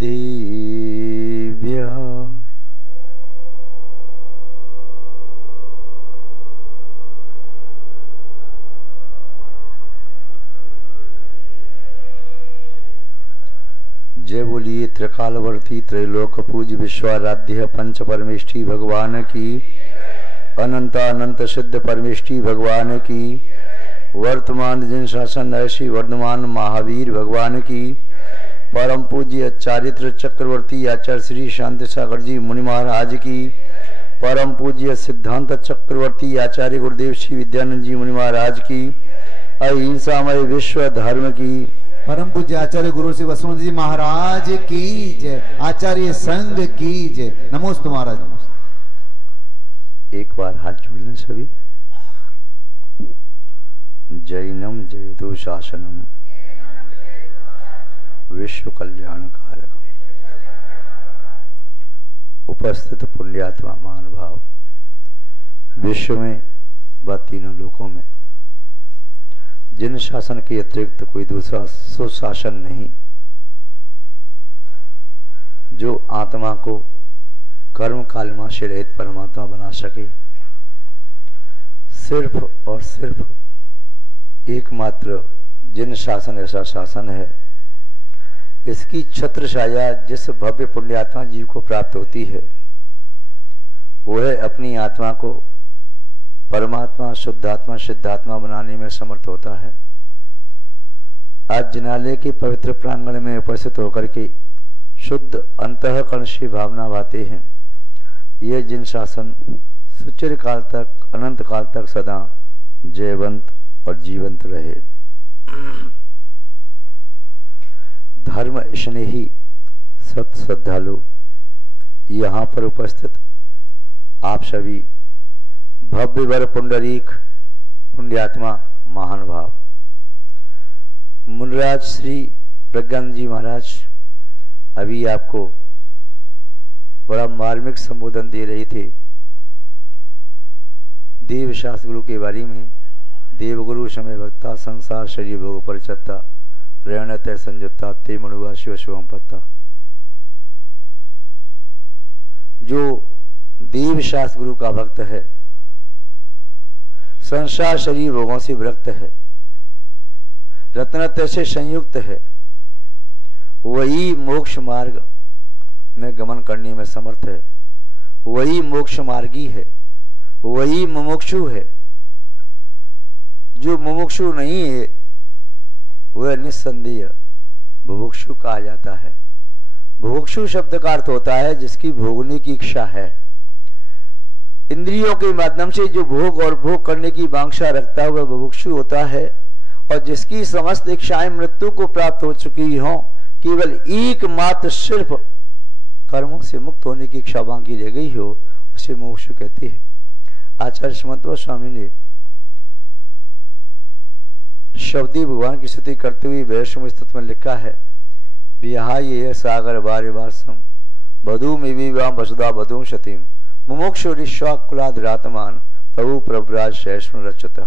देव्या जय बोलिए त्रिकालवर्ती त्रैलोक पूज्य विश्वाराध्य पंच परमेष्ठी भगवान की, अनंत अनंत सिद्ध परमेष्ठी भगवान की, वर्तमान जिन शासन ऐसी वर्धमान महावीर भगवान की, परम पूज्य चारित्र चक्रवर्ती आचार्य श्री शांति सागर जी मुनि महाराज की, परम पूज्य सिद्धांत चक्रवर्ती आचार्य गुरुदेव श्री विद्यानंद जी मुनि महाराज की, अहिंसामय विश्व धर्म की, परम पूज्य आचार्य गुरु श्री वसुमंत जी महाराज की जय, आचार्य संघ की जय। नमोस्तु महाराज नमस्ते। एक बार हाथ जोड़ लें सभी। जैनम जयतु शासनम विश्व कल्याण कारक। उपस्थित पुण्यात्मा महानुभाव, विश्व में व तीनों लोकों में जिन शासन के अतिरिक्त कोई दूसरा सुशासन नहीं, जो आत्मा को कर्म कालिमा से रहित परमात्मा बना सके, सिर्फ और सिर्फ एकमात्र जिन शासन ऐसा शासन है, इसकी छत्र छाया जिस भव्य पुण्यात्मा जीव को प्राप्त होती है, वह अपनी आत्मा को परमात्मा शुद्धात्मा सिद्धात्मा बनाने में समर्थ होता है। आज जिनालय के पवित्र प्रांगण में उपस्थित होकर के शुद्ध अंतःकरण से भावना भाते हैं, यह जिन शासन सुचिर काल तक अनंत काल तक सदा जयवंत और जीवंत रहे। धर्म स्नेही सत श्रद्धालु यहाँ पर उपस्थित आप सभी भव्य वर पुंडरीक पुण्यात्मा महानुभाव, मुनिराज श्री प्रज्ञानंद जी महाराज अभी आपको बड़ा मार्मिक संबोधन दे रहे थे देव शास्त्र गुरु के बारे में। देवगुरु समय भक्ता संसार शरीर भोग परिचत्ता रेण तय संयुक्ता ते मणुआ शिव शिवम पत्ता। जो देव शास्त्र गुरु का भक्त है, संसार शरीर भोगों से विरक्त है, रत्नत्रय से संयुक्त है, वही मोक्ष मार्ग में गमन करने में समर्थ है, वही मोक्ष मार्गी है, वही मुमुक्षु है। जो मुमुक्षु नहीं है वह निस्संदेह बुभुक्षु कहा जाता है। बुभुक्षु शब्द का अर्थ होता है जिसकी भोगने की इच्छा है। इंद्रियों के माध्यम से जो भोग और भोग करने की वांछा रखता है वह बुभुक्षु होता है, और जिसकी समस्त इच्छाएं मृत्यु को प्राप्त हो चुकी हों, केवल एकमात्र सिर्फ कर्मों से मुक्त होने की इच्छा बाकी रह गई हो, उसे मोक्ष कहते हैं। आचार्य समंत स्वामी ने शब्दी भगवान की स्तुति करते हुए वैष्णव स्तुति में लिखा है, विहा ये सागर बारे वासम बधू में विवाह वसुधा बधू शतीम मुमुक्षुरिश्वाकुलाद्रातमान प्रभु प्रभुराज सहिष्णु रचत।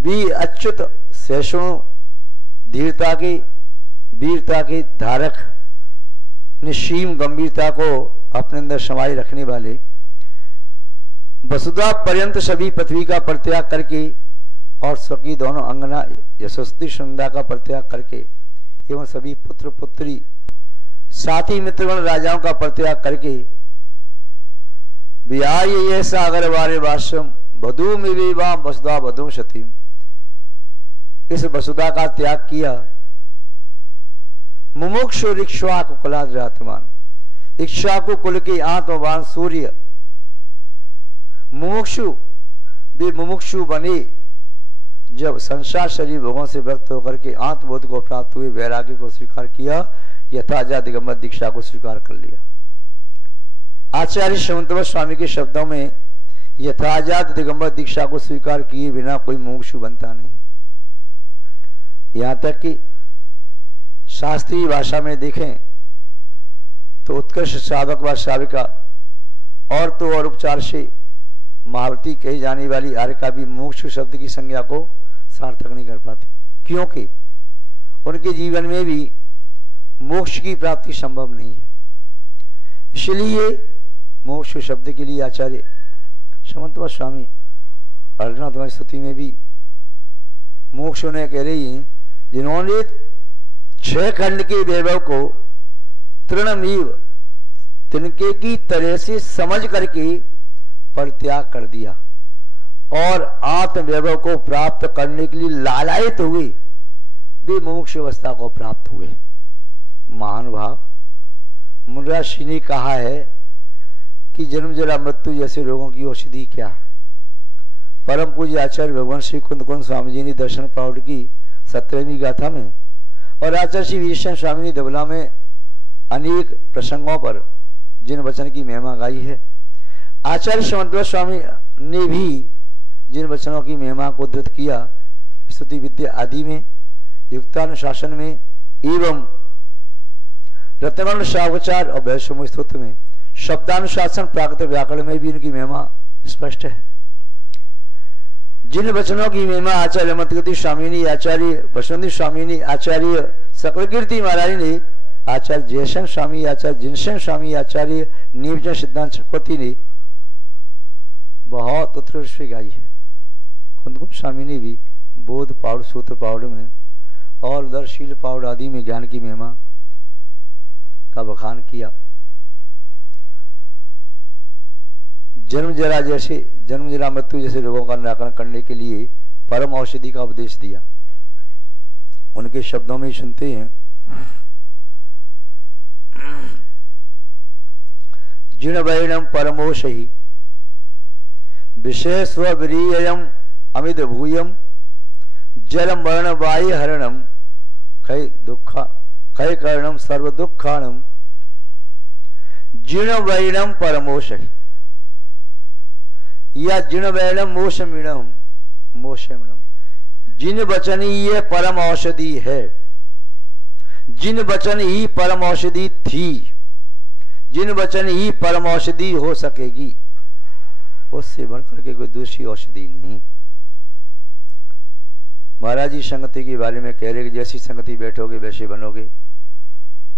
भी अच्युत सहिष्णु धीरता की वीरता के धारक निश्चीम गंभीरता को अपने अंदर समाये रखने वाले, वसुधा पर्यंत सभी पृथ्वी का परित्याग करके और सखी दोनों अंगना यशस्वी सुंदा का परित्याग करके एवं सभी पुत्र पुत्री साथी मित्रगण राजाओं का परित्याग करके विहाय ये सागर वारे वासम बधू में विवाह वसुधा बधू शतीम, इस वसुधा का त्याग किया। मुमुक्षु इक्ष्वाकु कुलाद्रातमान, इक्ष्वाकु कुल के आत्मवान सूर्य मुमुक्षु भी मुमुक्षु बने जब संसार शरीर भोगों से व्यक्त होकर के आत्मबोध को प्राप्त हुए, वैराग्य को स्वीकार किया, यथाजा दिगंबर दीक्षा को स्वीकार कर लिया। आचार्य समंत स्वामी के शब्दों में यथाजात दिगंबर दीक्षा को स्वीकार किए बिना कोई मोक्षु बनता नहीं। यहां तक कि शास्त्रीय भाषा में देखें तो उत्कृष्ट श्रावक व श्राविका और तो और उपचार से महावती कही जाने वाली आर्य का भी मोक्ष शब्द की संज्ञा को सार्थक नहीं कर पाती, क्योंकि उनके जीवन में भी मोक्ष की प्राप्ति संभव नहीं है। इसलिए मोक्ष शब्द के लिए आचार्य समंतवा स्वामी अर्घनाथ स्तुति में भी मोक्ष उन्हें कह रही है जिन्होंने 6 खंड के वैभव को तृणमीव तिनके की तरह से समझ करके परित्याग कर दिया और आत्म वैभव को प्राप्त करने के लिए लालायित हुए, वे मोक्ष अवस्था को प्राप्त हुए। महानुभाव मुनराशि ने कहा है कि जन्म जरा मृत्यु जैसे रोगों की औषधि क्या। परम पूज्य आचार्य भगवान श्री कुंद स्वामी जी ने दर्शन पाउड की 17वीं गाथा में और आचार्य श्री वीरशैव स्वामी ने धबला में अनेक प्रसंगों पर जिन वचन की महिमा गाई है, आचार्य समंतवा स्वामी ने भी जिन वचनों की महिमा को उद्धृत किया, स्तुति विद्या आदि में, युक्तानुशासन में एवं रत्नगण शावचार और वैष्णव स्तोत्र में, शब्दानुशासन प्राकृत व्याकरण में भी इनकी महिमा स्पष्ट है। जिन वचनों की महिमा आचार्य हेमंतकीर्ति स्वामी ने, आचार्य बसवंती स्वामी ने, आचार्य सकलकीर्ति महाराज ने, आचार्य जयशंकर स्वामी, आचार्य जिनशंकर स्वामी, आचार्य नीवचंद सिद्धांत चक्रवर्ती ने बहुत उत्कृष्ट गाई है। कुंद स्वामी ने भी बोध पाउड, सूत्र पाउड में और उदरशील पाउड आदि में ज्ञान की महिमा का बखान किया। जन्म जरा मृत्यु जैसे रोगों का निराकरण करने के लिए परम औषधि का उपदेश दिया। उनके शब्दों में सुनते हैं, जिन वैणम परमोषहि विषय स्ववीर्यम अमित भूयम जलम वर्ण वायु हरणम खय करणम सर्व दुखाणम जिन वैणम परमोषहि या जिन वैणम मोषमिणम मोषमिणम, जिन वचन ये परम औषधि है, जिन वचन ही परम औषधि थी, जिन वचन ही परम औषधि हो सकेगी, उससे बढ़कर के कोई दूसरी औषधि नहीं। महाराज जी संगति के बारे में कह रहे कि जैसी संगति बैठोगे वैसे बनोगे,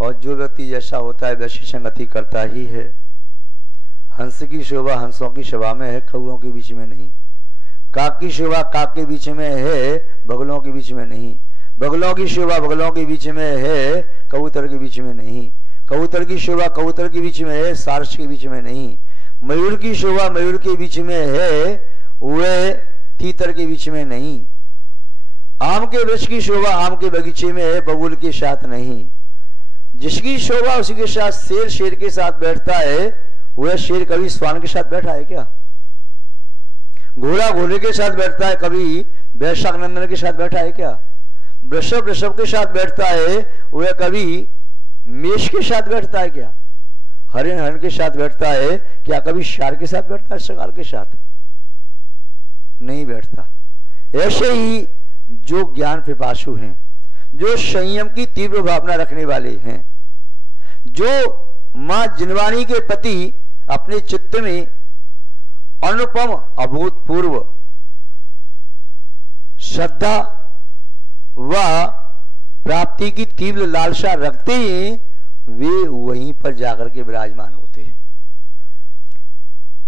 और जो व्यक्ति जैसा होता है वैसी संगति करता ही है। हंस की शोभा हंसों की सभा में है, कौओं के बीच में नहीं। काक की शोभा काक के बीच में है, बगलों के बीच में नहीं। बगलों की शोभा बगलों के बीच में है, कबूतर के बीच में नहीं। कबूतर की शोभा कबूतर के बीच में है, सारस के बीच में नहीं। मयूर की शोभा मयूर के बीच में है, वह तीतर के बीच में नहीं। आम के वृक्ष की शोभा आम के बगीचे में है, बबूल के साथ नहीं। जिसकी शोभा उसी के साथ शेर शेर के साथ बैठता है, वह शेर कभी स्वान के साथ बैठा है क्या? घोड़ा घोड़े के साथ बैठता है, कभी वैशाख नंदन के साथ बैठा है क्या? वृषभ वृषभ के साथ बैठता है, वह कभी मेष के साथ बैठता है क्या? हरिण हरिण के साथ बैठता है क्या? कभी शार के साथ बैठता है, शकार के साथ नहीं बैठता। ऐसे ही जो ज्ञान पिपासु हैं, जो संयम की तीव्र भावना रखने वाले हैं, जो मां जिनवाणी के प्रति अपने चित्त में अनुपम अभूतपूर्व श्रद्धा व प्राप्ति की तीव्र लालसा रखते हैं, वे वहीं पर जाकर के विराजमान होते हैं।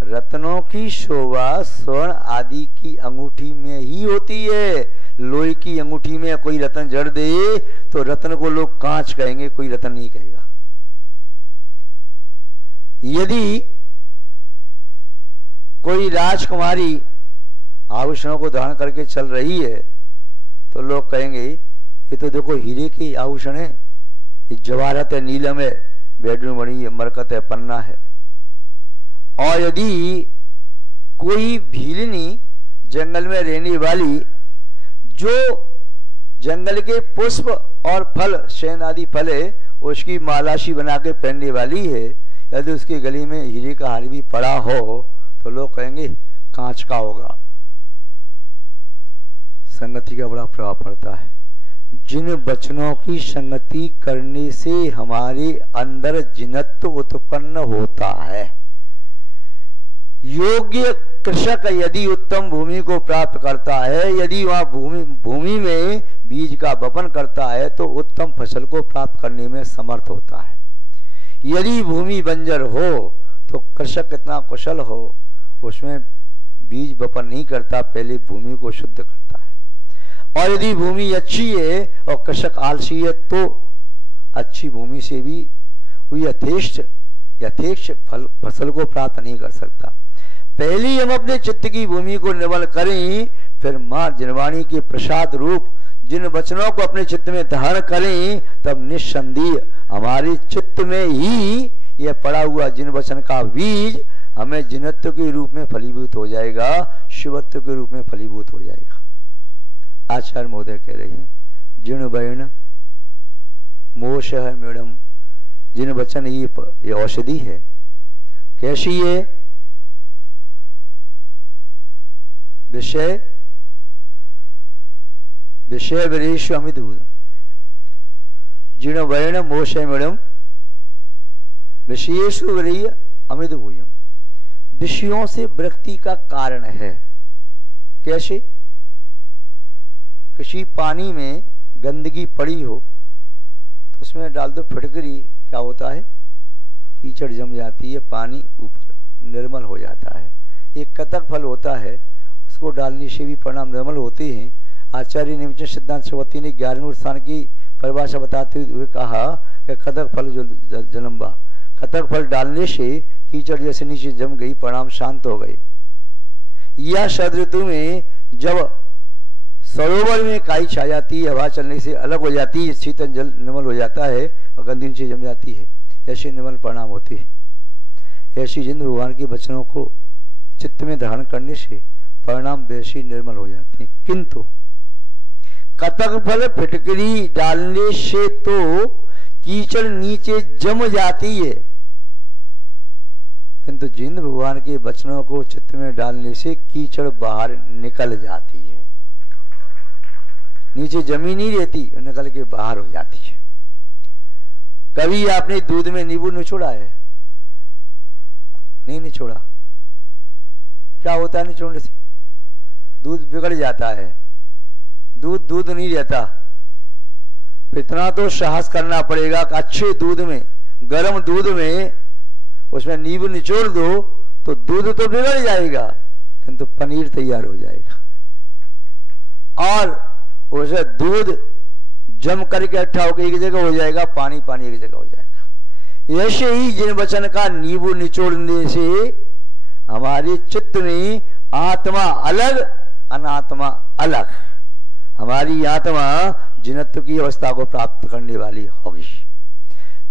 रत्नों की शोभा स्वर्ण आदि की अंगूठी में ही होती है। लोहे की अंगूठी में कोई रत्न जड़ दे तो रत्न को लोग कांच कहेंगे, कोई रत्न नहीं कहेगा। यदि कोई राजकुमारी आभूषणों को धारण करके चल रही है तो लोग कहेंगे ये तो देखो हीरे की आभूषण है, ये जवाहरत है, नीलम है, बेडरूम बनी है, मरकत है, पन्ना है। और यदि कोई भीलनी जंगल में रहने वाली जो जंगल के पुष्प और फल शहद आदि फल है उसकी मालाशी बना के पहनने वाली है, यदि उसके गली में हीरे का हार भी पड़ा हो तो लोग कहेंगे कांच का होगा। संगति का बड़ा प्रभाव पड़ता है। जिन वचनों की संगति करने से हमारे अंदर जिनत्व उत्पन्न होता है, योग्य कृषक यदि उत्तम भूमि को प्राप्त करता है, यदि वह भूमि में बीज का वपन करता है तो उत्तम फसल को प्राप्त करने में समर्थ होता है। यदि भूमि बंजर हो तो कृषक कितना कुशल हो, उसमें बीज वपन नहीं करता, पहले भूमि को शुद्ध करता है। और यदि भूमि अच्छी है और कृषक आलसी है तो अच्छी भूमि से भी यथेष्ट फसल को प्राप्त नहीं कर सकता। पहले हम अपने चित्त की भूमि को निर्मल करें, फिर मां जिनवाणी के प्रसाद रूप जिन वचनों को अपने चित्त में धारण करें, तब निस्संदेह हमारे चित्त में ही यह पड़ा हुआ जिन वचन का बीज हमें जिनत्व के रूप में फलीभूत हो जाएगा, शिवत्व के रूप में फलीभूत हो जाएगा। आचार्य महोदय कह रहे हैं, जिन वर्ण मोश है मैडम, जिन वचन ये औषधि है। कैसी है? विषय विरेश अमित भूतम, जिन वर्ण मोश है मैडम, विषयेषु विरय अमित भूयम। विषयों से विरक्ति का कारण है। कैसे? किसी पानी में गंदगी पड़ी हो तो उसमें डाल दो फिटकरी, क्या होता है? कीचड़ जम जाती है, पानी ऊपर निर्मल हो जाता है। एक कतक फल होता है, उसको डालने से भी परिणाम निर्मल होते हैं। आचार्य निमित्त सिद्धांत सरस्वती ने 11वें स्थान की परिभाषा बताते हुए कहा कि कतक फल जो जन्मबा, कतक फल डालने से कीचड़ जैसे नीचे जम गई, परिणाम शांत हो गए। यह शरद ऋतु में जब सरोवर में काई छा जाती है, हवा चलने से अलग हो जाती है, शीतल जल निर्मल हो जाता है और गंदी नीचे जम जाती है, ऐसे निर्मल परिणाम होते हैं। ऐसी जिन भगवान के वचनों को चित्त में धारण करने से परिणाम वैसे निर्मल हो जाते हैं। किंतु कतक फल फिटकरी डालने से तो कीचड़ नीचे जम जाती है, किंतु जिन भगवान के वचनों को चित्त में डालने से कीचड़ बाहर निकल जाती है, नीचे जमी नहीं रहती, निकल के बाहर हो जाती है। कभी आपने दूध में नींबू निचोड़ा है? नहीं निचोड़ा। क्या होता है निचोड़ने से? दूध बिगड़ जाता है, दूध नहीं रहता। इतना तो साहस करना पड़ेगा कि अच्छे दूध में, गर्म दूध में उसमें नींबू निचोड़ दो तो दूध तो बिगड़ जाएगा, किंतु पनीर तैयार हो जाएगा। और उसे दूध जम करके इकट्ठा होकर एक जगह हो जाएगा, पानी एक जगह हो जाएगा। ऐसे ही जिन वचन का नींबू निचोड़ने से हमारे चित्त में आत्मा अलग अनात्मा अलग, हमारी आत्मा जिनत्व की अवस्था को प्राप्त करने वाली होगी।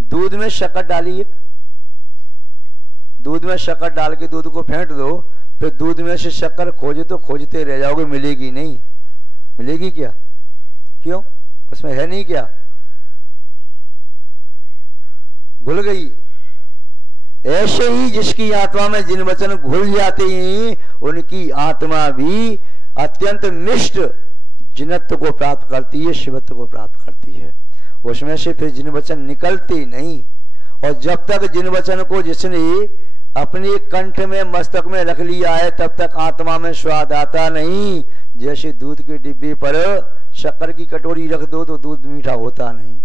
दूध में शक्कर डालिए, दूध में शक्कर डाल के दूध को फेंट दो, फिर दूध में से शक्कर खोजे तो खोजते रह जाओगे, मिलेगी नहीं। मिलेगी क्या? क्यों? उसमें है नहीं क्या? घुल गई। ऐसे ही जिसकी आत्मा में जिन वचन घुल जाते हैं, उनकी आत्मा भी अत्यंत निष्ठ जिनत्व को प्राप्त करती है, शिवत्व को प्राप्त करती है। उसमें से फिर जिन वचन निकलते नहीं। और जब तक जिन वचन को जिसने अपने कंठ में मस्तक में रख लिया है, तब तक आत्मा में स्वाद आता नहीं। जैसे दूध के डिब्बे पर शक्कर की कटोरी रख दो तो दूध मीठा होता नहीं,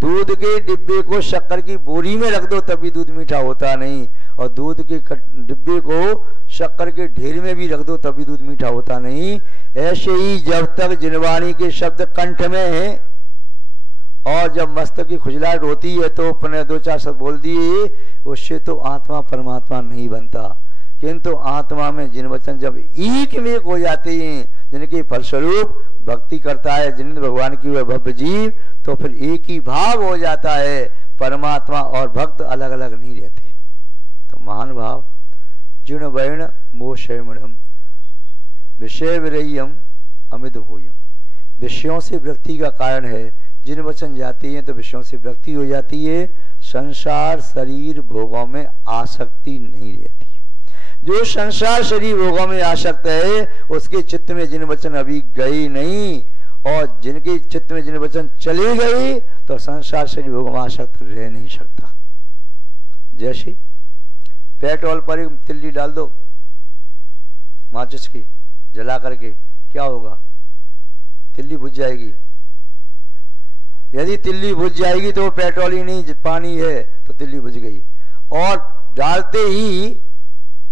दूध के डिब्बे को शक्कर की बोरी में रख दो तब भी दूध मीठा होता नहीं, और दूध के डिब्बे को शक्कर के ढेर में भी रख दो तब भी दूध मीठा होता नहीं। ऐसे ही जब तक जिनवाणी के शब्द कंठ में है और जब मस्तक की खुजलाहट होती है तो अपने दो चार शब्द बोल दिए, उससे तो आत्मा परमात्मा नहीं बनता। किंतु आत्मा में जिन वचन जब एक में हो जाते हैं, जिनके फलस्वरूप भक्ति करता है जिन भगवान की वह भव्य जीव, तो फिर एक ही भाव हो जाता है। परमात्मा और भक्त अलग अलग नहीं रहते। तो महान भाव जिन वर्ण मोक्षयमणम विषय विरयम अमित भूयम। विषयों से विरक्ति का कारण है, जिन वचन जाते हैं तो विषयों से विरक्ति हो जाती है। संसार शरीर भोगों में आसक्ति नहीं रहती। जो संसार शरीर भोगों में आसक्त है, उसके चित्त में जिन वचन अभी गए नहीं, और जिनके चित्त में जिन वचन चले गए तो संसार शरीर भोगों में आसक्त रह नहीं सकता। जैसे पेट्रोल पर एक तिल्ली डाल दो माचिस की, जला करके, क्या होगा? तिल्ली बुझ जाएगी। यदि तिल्ली बुझ जाएगी तो पेट्रोल ही नहीं, पानी है, तो तिल्ली बुझ गई। और डालते ही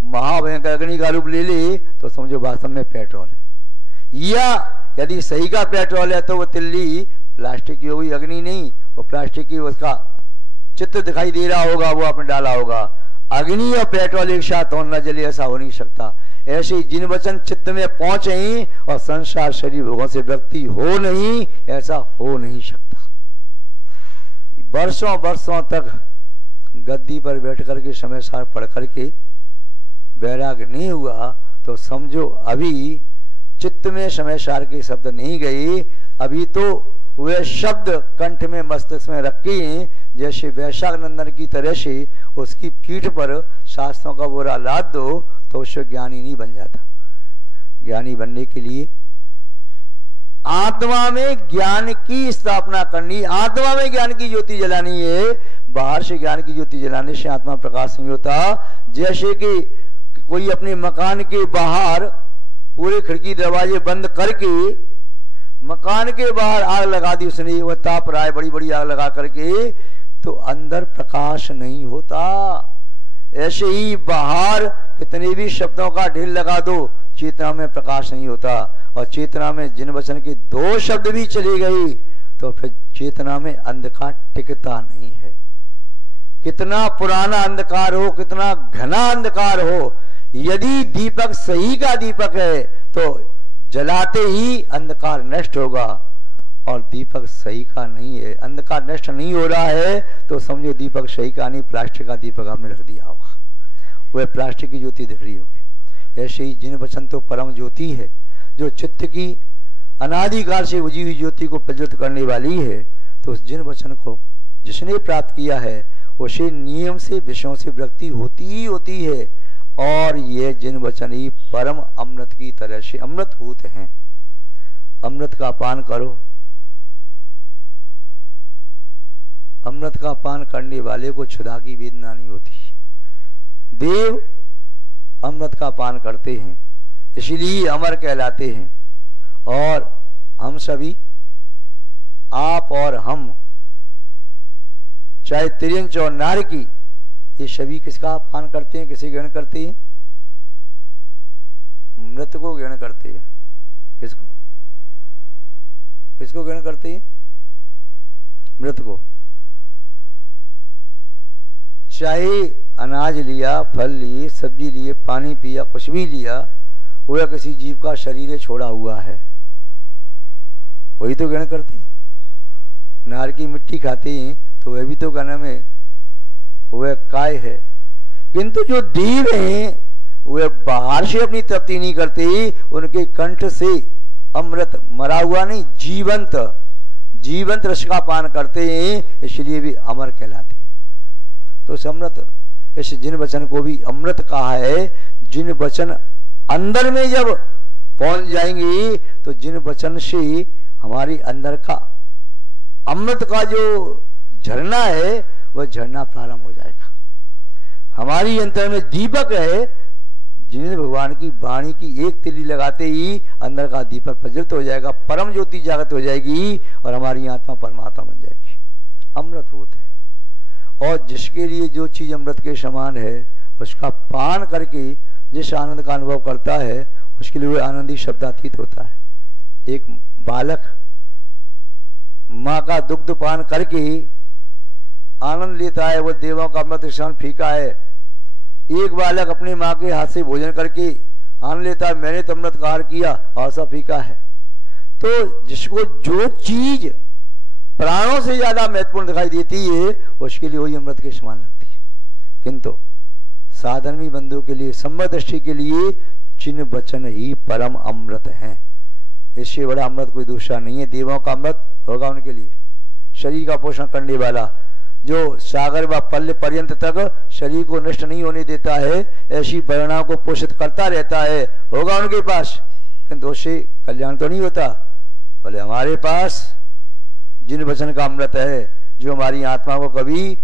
महाभयंकर अग्नि का रूप ले ले तो समझो वास्तव में पेट्रोल है। या यदि सही का पेट्रोल है तो वो तिल्ली प्लास्टिक की होगी, अग्नि नहीं, वो प्लास्टिक की, उसका चित्र दिखाई दे रहा होगा, वो आपने डाला होगा। अग्नि और पेट्रोल एक साथ हो न जले, ऐसा हो नहीं सकता। ऐसे ही जिन वचन चित्त में पहुंचे और संसार शरीर भोगों से व्यक्ति हो नहीं, ऐसा हो नहीं सकता। वर्षों वर्षों तक गद्दी पर बैठ करके समय सार पढ़ करके वैराग्य नहीं हुआ तो समझो अभी चित्त में समय सार के शब्द नहीं गए, अभी तो वे शब्द कंठ में मस्तिष्क में रखे, जैसे वैशाख नंदन की तरह से उसकी पीठ पर शास्त्रों का बोरा लाद दो तो उससे ज्ञानी नहीं बन जाता। ज्ञानी बनने के लिए आत्मा में ज्ञान की स्थापना करनी, आत्मा में ज्ञान की ज्योति जलानी है। बाहर से ज्ञान की ज्योति जलाने से आत्मा प्रकाश नहीं होता। जैसे कि कोई अपने मकान के बाहर पूरे खिड़की दरवाजे बंद करके मकान के बाहर आग लगा दी उसने, वह ताप रहा है, बड़ी बड़ी आग लगा करके, तो अंदर प्रकाश नहीं होता। ऐसे ही बाहर कितने भी शब्दों का ढेर लगा दो, चेतना में प्रकाश नहीं होता। और चेतना में जिन वचन के दो शब्द भी चले गए तो फिर चेतना में अंधकार टिकता नहीं है। कितना पुराना अंधकार हो, कितना घना अंधकार हो, यदि दीपक सही का दीपक है तो जलाते ही अंधकार नष्ट होगा, और दीपक सही का नहीं है, अंधकार नष्ट नहीं हो रहा है तो समझो दीपक सही का नहीं, प्लास्टिक का दीपक आपने रख दिया होगा, वह प्लास्टिक की ज्योति दिख रही होगी। ऐसे ही जिन वचन तो परम ज्योति है, जो चित्त की अनादिकाल से बुझी हुई ज्योति को प्रज्वलित करने वाली है, तो उस जिन वचन को जिसने प्राप्त किया है उसे नियम से विषयों से विरक्ति होती ही होती है। और ये जिन वचन ही परम अमृत की तरह से अमृतभूत हैं। अमृत का पान करो, अमृत का पान करने वाले को क्षुधा की वेदना नहीं होती। देव अमृत का पान करते हैं, इसलिए अमर कहलाते हैं। और हम सभी, आप और हम, चाहे तिर्यंच और नारकी, ये सभी किसका पान करते हैं, किसे ग्रहण करते हैं? मृत को ग्रहण करते हैं। किसको किसको ग्रहण करते हैं? मृत को। चाहे अनाज लिया, फल लिए, सब्जी लिए, पानी पिया, कुछ भी लिया, वह किसी जीव का शरीर छोड़ा हुआ है, वही तो ग्रहण करते हैं। नार की मिट्टी खाते हैं तो वह भी तो कहना में वह काय है। किंतु जो देव हैं वह बाहर से अपनी तृप्ति नहीं करते, उनके कंठ से अमृत, मरा हुआ नहीं, जीवंत जीवंत रस का पान करते हैं, इसलिए भी अमर कहलाते हैं। तो इस अमृत, इस जिन वचन को भी अमृत कहा है। जिन वचन अंदर में जब पहुंच जाएंगे तो जिन वचन से हमारी अंदर का अमृत का जो झरना है वह झरना प्रारंभ हो जाएगा। हमारी अंतर में दीपक है, जिन्हें भगवान की वाणी की एक तिल्ली लगाते ही अंदर का दीपक प्रज्वलित हो जाएगा, परम ज्योति जागृत हो जाएगी और हमारी आत्मा परमात्मा बन जाएगी। अमृतभूत है। और जिसके लिए जो चीज अमृत के समान है उसका पान करके जिस आनंद का अनुभव करता है उसके लिए वह आनंदी शब्दातीत होता है। एक बालक माँ का दुग्ध पान करके आनंद लेता है, वो देवों का अमृत क्षण फीका है। एक बालक अपनी माँ के हाथ से भोजन करके आनंद लेता है, मैंने तो अमृत कार्य किया और सब फीका है। तो जिसको जो चीज प्राणों से ज्यादा महत्वपूर्ण दिखाई देती है उसके लिए वही अमृत के समान लगती है। किंतु साधर्मी बंधु के लिए, सम्यदृष्टि के लिए चिन्ह वचन ही परम अमृत है। इससे बड़ा अमृत कोई दूसरा नहीं है। देवों का अमृत होगा उनके लिए, शरीर का पोषण करने वाला, जो सागर व पल्ले पर्यंत तक शरीर को नष्ट नहीं होने देता है, ऐसी प्रेरणाओं को पोषित करता रहता है, होगा उनके पास। किंतु उससे कल्याण तो नहीं होता। बोले हमारे पास जिन वचन का अमृत है जो हमारी आत्मा को कभी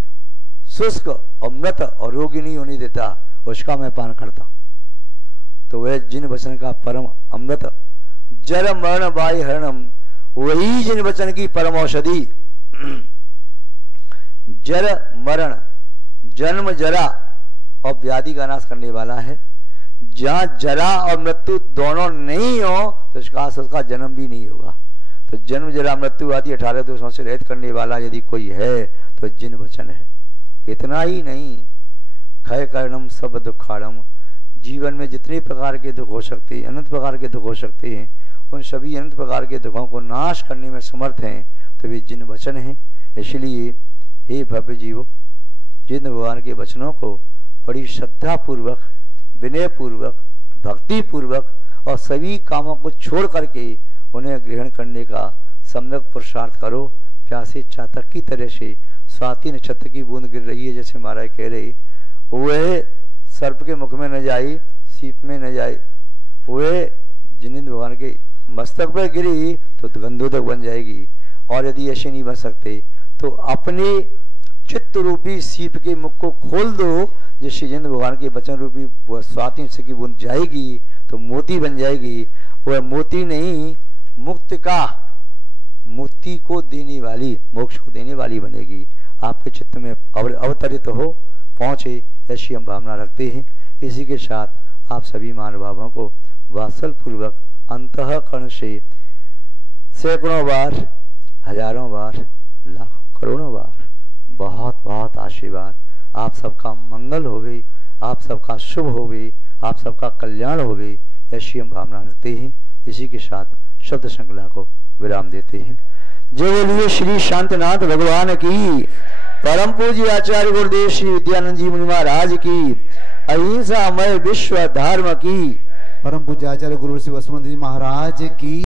शुष्क, अमृत और रोगी नहीं होने देता, उसका मैं पान करता हूं। तो वह जिन वचन का परम अमृत जर मरण वायु हरणम, वही जिन वचन की परम औषधि। जर मरण, जन्म जरा और व्याधि का नाश करने वाला है। जहां जरा और मृत्यु दोनों नहीं हो तो उसका जन्म भी नहीं होगा। तो जन्म जरा मृत्यु आदि 18 दोषों से रहित करने वाला यदि कोई है तो जिन वचन है। इतना ही नहीं, क्षय करणम सब दुखाड़म, जीवन में जितने प्रकार के दुख हो सकते हैं, अनंत प्रकार के दुख हो सकते हैं, उन सभी अनंत प्रकार के दुखों को नाश करने में समर्थ हैं तो वे जिन वचन हैं। इसलिए हे भव्य जीवो, जिन भगवान के वचनों को बड़ी श्रद्धा पूर्वक, विनय पूर्वक, भक्ति पूर्वक और सभी कामों को छोड़ करके उन्हें ग्रहण करने का सम्यक पुरुषार्थ करो। प्यासे चातक की तरह से स्वाति नक्षत्र की बूंद गिर रही है, जैसे महाराज कह रहे, वह सर्प के मुख में न जाए, सीप में न जाए, वह जिन भगवान के मस्तक पर गिरी तो गंधोदक बन जाएगी। और यदि ऐसे नहीं बन सकते तो अपने चित्त रूपी सीप के मुख को खोल दो, जिससे जिन भगवान के वचन रूपी वह स्वाति की बूंद जाएगी तो मोती बन जाएगी। वह मोती नहीं, मुक्ति को देने वाली, मोक्ष को देने वाली बनेगी। आपके चित्त में अवतरित हो पहुंचे, ऐसी हम भावना रखते हैं। इसी के साथ आप सभी महानुभावों को वात्सल पूर्वक अंतःकरण से सैकड़ों बार, हजारों बार, लाखों करोड़ों बार बहुत बहुत आशीर्वाद। आप सबका मंगल होवे, आप सबका शुभ होवे, आप सबका कल्याण होवे, ऐसी हम भावना रखते हैं। इसी के साथ शब्द श्रृंखला को विराम देते हैं। जय बोलिए श्री शांतिनाथ भगवान की, परम पूज्य आचार्य गुरुदेव श्री विद्यानंद जी मुनि महाराज की, अहिंसामय विश्व धर्म की, परम पूज्य आचार्य गुरु श्री वसुमंत जी महाराज की।